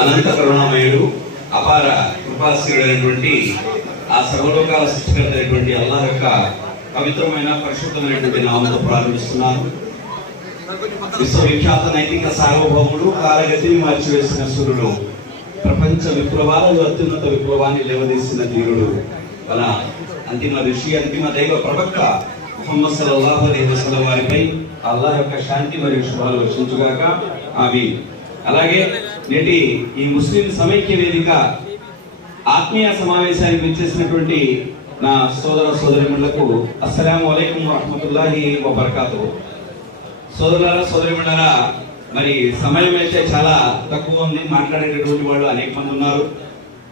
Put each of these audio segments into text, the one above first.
అనంత కరుణామయుడు అపార కృపాశీలుడైనటువంటి ఆ సర్వలోకాల సృష్టికర్త అయినటువంటి అల్లాహ్ యొక్క పవిత్రమైన పరిశుద్ధమైనటువంటి నామంతో ప్రారంభిస్తున్నాను. విశ్వవిఖ్యాత నైతిక సార్వభౌముడు, కాలగతిని మార్చివేసిన సూర్యుడు, ప్రపంచ విప్లవాలలో అత్యున్నత విప్లవాన్ని లేవదీసిన ధీరుడు, మన అంతిమ ఋషి, అంతిమ దైవ ప్రవక్త ముహమ్మద్ సల్లల్లాహు అలైహి వసల్లం వారిపై అల్లాహ్ యొక్క శాంతి మరియు శుభాలు వర్షించుగాక. ఆమీన్. అలాగే నేటి ఈ ముస్లిం సమైక్య వేదిక ఆత్మీయ సమావేశానికి విచ్చేసినటువంటి నా సోదర సోదరిమణులకు అస్సలాము అలైకుం వరహ్మతుల్లాహి వబరకాతుహు. సోదరులారా, సోదరిమణులారా, మరి సమయం అయితే చాలా తక్కువ ఉంది, మాట్లాడేటటువంటి వాళ్ళు అనేక మంది ఉన్నారు.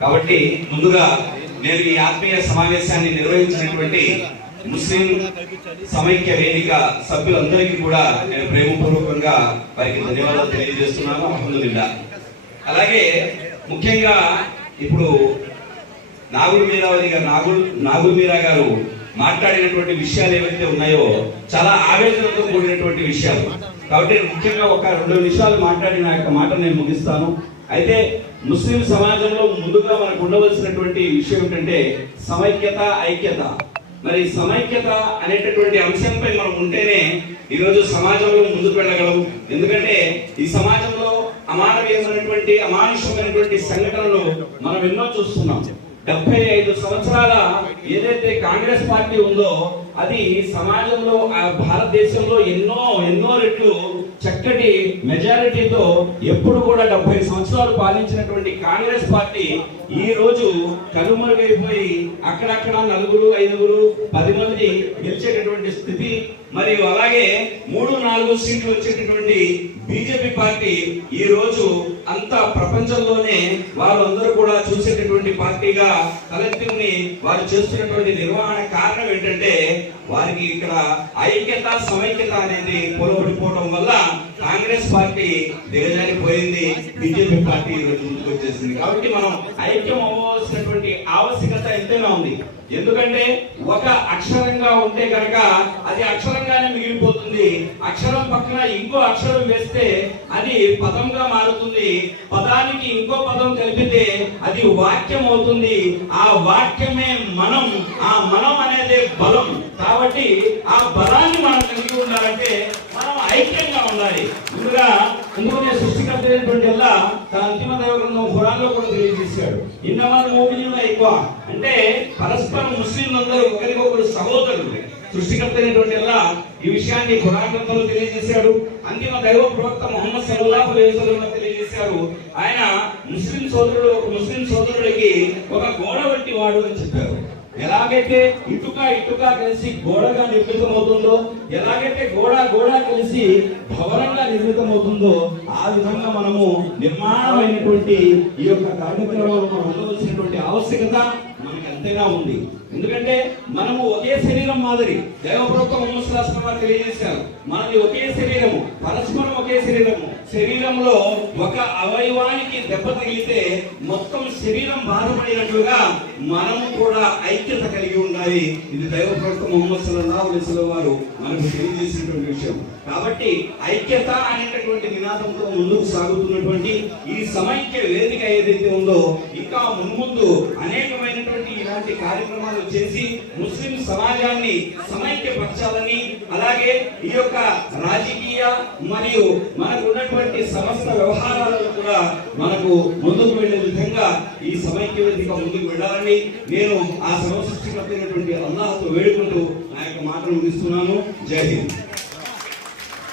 కాబట్టి ముందుగా నేను ఈ ఆత్మీయ సమావేశాన్ని నిర్వహించినటువంటి ముస్లిం సమైక్య వేదిక సభ్యులందరికీ కూడా నేను ప్రేమపూర్వకంగా వారికి ధన్యవాదాలు తెలియజేస్తున్నాను. అల్హమ్దులిల్లాహ్. అలాగే ముఖ్యంగా ఇప్పుడు నాగుల్ మీరా గారు మాట్లాడినటువంటి విషయాలు ఏవైతే ఉన్నాయో చాలా ఆవేదనతో కూడినటువంటి విషయాలు. కాబట్టి ముఖ్యంగా ఒక 2 నిమిషాలు మాట్లాడిన యొక్క మాట నేను ముగిస్తాను. అయితే ముస్లిం సమాజంలో ముందుగా మనకు ఉండవలసినటువంటి విషయం ఏంటంటే సమైక్యత, ఐక్యత. మరి సమైక్యత అనేటటువంటి అంశంపై మనం ఉంటేనే ఈరోజు సమాజంలో ముందుకు వెళ్ళగలం. ఎందుకంటే ఈ సమాజంలో అమానుషమైనటువంటి సంఘటనలు మనం ఎన్నో చూస్తున్నాం. 75 సంవత్సరాల ఏదైతే కాంగ్రెస్ పార్టీ ఉందో అది సమాజంలో భారతదేశంలో ఎన్నో రెట్లు చక్కటి మెజారిటీతో ఎప్పుడు కూడా 70 సంవత్సరాలు పాలించినటువంటి కాంగ్రెస్ పార్టీ ఈ రోజు కనుమరుగైపోయి అక్కడక్కడ 4, 5, 10 మంది గెలిచేటటువంటి స్థితి, మరియు అలాగే 3-4 సీట్లు వచ్చేటటువంటి బీజేపీ పార్టీ ఈ రోజు అంత ప్రపంచంలోనే వాళ్ళందరూ కూడా చూసేటటువంటి పార్టీగా తలెత్తుకుని వారు చేస్తున్నటువంటి నిర్వహణ కారణం ఏంటంటే వారికి ఇక్కడ ఐక్యత, సమైక్యత అనేది పొరబడిపోవడం వల్ల కాంగ్రెస్ పార్టీ దిగజారిపోయింది, బీజేపీ పార్టీ ఈ రోజు ముందుకు వచ్చేసింది. కాబట్టి మనం ఐక్యం అవ్వాల్సినటువంటి ఆవశ్యకత ఎంతైనా ఉంది. ఎందుకంటే ఒక అక్షరంగా ఉంటే కనుక అది అక్షరంగానే మిగిలిపోతుంది. అక్షరం పక్కన ఇంకో అక్షరం వేస్తే అది పదంగా మారుతుంది. పదానికి ఇంకో పదం కలిపితే అది వాక్యం అవుతుంది. ఆ వాక్యమే మనం. ఆ మనం అనేది బలం. కాబట్టి ఆ బలాన్ని మనం కలిగి ఉండాలంటే మనం ఐక్యంగా ఉండాలి. ముందుగానే సృష్టికర్త అయినటువంటి తన అంతిమ దైవ గ్రంథం ఖురాన్లో కూడా తెలియజేశాడు. ఇన్నమల్ ముమినూన ఎక్కువ అంటే పరస్పరం ముస్లింలందరూ ఒకరికొకరు సహోదరులు. సృష్టికర్త అయినటువంటి ఈ విషయాన్ని ఖురాన్ గ్రంథంలో తెలియజేశాడు. అంతిమ దైవ ప్రవక్త ముహమ్మద్ సల్లల్లాహు అలైహి వసల్లం తెలియజేశారు. ఆయన ముస్లిం సోదరుడికి ఒక గోడ వంటి వాడు అని చెప్పారు. ఎలాగైతే ఇటుక కలిసి గోడగా నిర్మితమవుతుందో, ఎలాగైతే గోడ కలిసి భవనంగా నిర్మితమవుతుందో, ఆ విధంగా మనము నిర్మాణమైనటువంటి ఈ యొక్క కార్యక్రమంలో మనం ఉండవలసినటువంటి ఆవశ్యకత మనకి ఎంతైనా ఉంది. ఎందుకంటే మనము ఒకే శరీరం మాదిరి. దైవ ప్రవక్త ముహమ్మద్ సల్లల్లాహు అలైహి వసల్లం తెలియజేశారు, మనది ఒకే శరీరము, పరస్పరం ఒకే శరీరము. శరీరంలో ఒక అవయవానికి దెబ్బ తగిలితే మొత్తం శరీరం బాధపడినట్లుగా మనము కూడా ఐక్యత కలిగి ఉండాలి. ఇది దైవ ప్రవక్త ముహమ్మద్ సల్లల్లాహు అలైహి వసల్లం వారు మనకు తెలియజేసినటువంటి విషయం. కాబట్టి ఐక్యత అనేటటువంటి నినాదంతో ముందుకు సాగుతున్నటువంటి ఈ సమైక్య వేదిక ఏదైతే ఉందో ఇంకా మున్ముందు అనేకమైనటువంటి ఇలాంటి కార్యక్రమాలు చేసి ముస్లిం సమాజాన్ని సమైక్యపరచాలని, అలాగే ఈ యొక్క రాజకీయ మరియు మనకు ఉన్నటువంటి సమస్త వ్యవహారాలను కూడా మనకు ముందుకు వెళ్లే విధంగా ఈ సమైక్య వేదిక ముందుకు వెళ్ళాలని నేను ఆ సర్వసృష్టికర్త అయినటువంటి అల్లాహ్తో వేడుకుంటూ నా యొక్క మాటలు ముగిస్తున్నాను. జై హింద్.